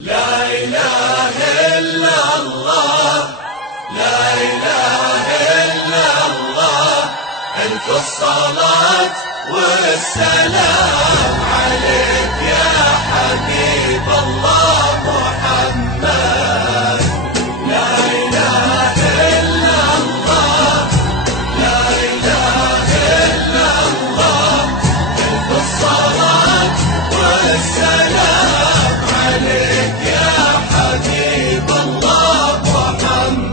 لا إله إلا الله، لا إله إلا الله، ألف الصلاة والسلام عليك يا حبيب الله محمد. لا إله إلا الله، لا إله إلا الله، ألف الصلاة والسلام عليك يا حبيب الله محمد.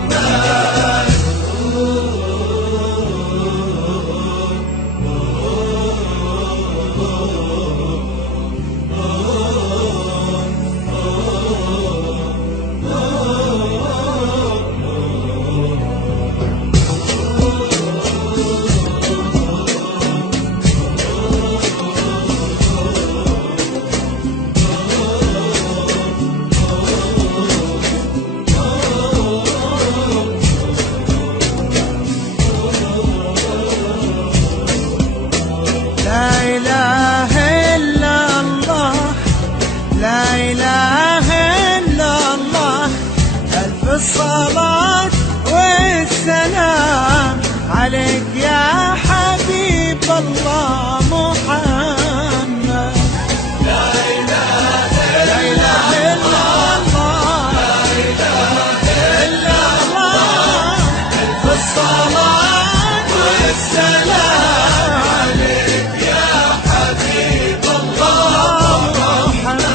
الصلاة والسلام عليك يا حبيب الله محمد. لا إله إلا الله، لا إله إلا الله، ألف الصلاة والسلام عليك يا حبيب الله محمد.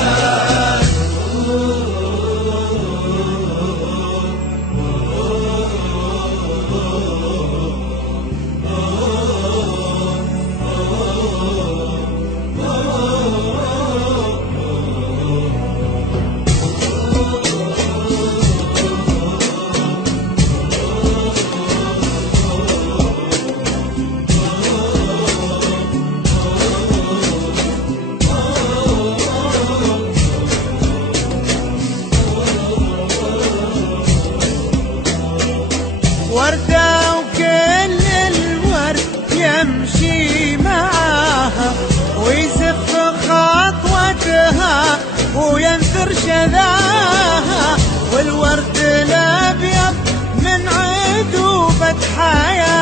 وردة وكل الورد يمشي معاها ويزف خطوتها وينثر شذاها، والورد الأبيض من عذوبة حياتها